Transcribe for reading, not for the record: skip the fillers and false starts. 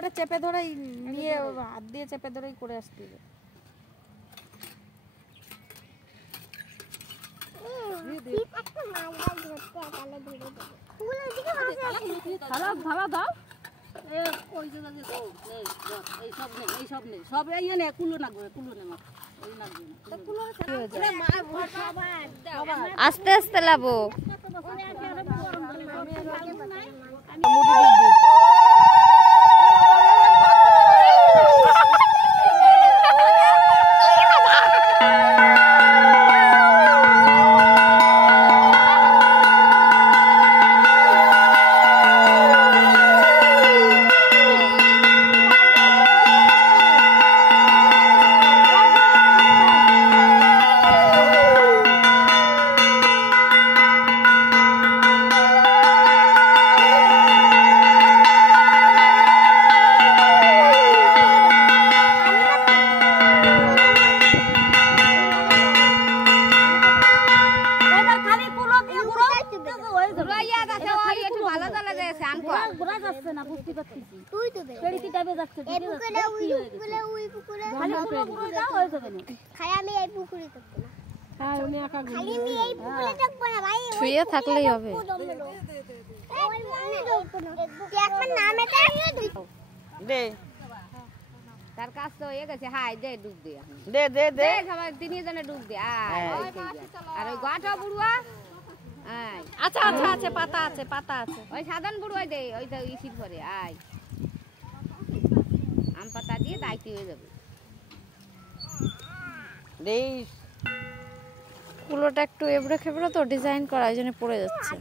কুলোটা চেপে ধরেই নিয়ে হাত দিয়ে চেপে ধরেই করে আসতে হবে। ভালো দাও ওই জায়গা দিয়ে এই সব নেই সব এই নে কুলো না গো কুলো না ওই না আস্তে আস্তে লাবো শুয়ে থাকলেই হবে। তার কাজ তো হয়ে গেছে। হাই দে ডুব দে দে দে দে সবাই তিনজনে ডুব দে আর ওই গাটা বুড়ুয়া আচ্ছা আচ্ছা আছে পাতা আছে পাতা আছে ওই সাধারণ বুড়ুয়াই দে ওই তো ইসির পরে আয় আম পাতা দিয়ে দাইতে হয়ে যাবে। কুলোটা একটু এবড়ে খেবড়ে তো ডিজাইন করা এই জন্য পড়ে যাচ্ছে।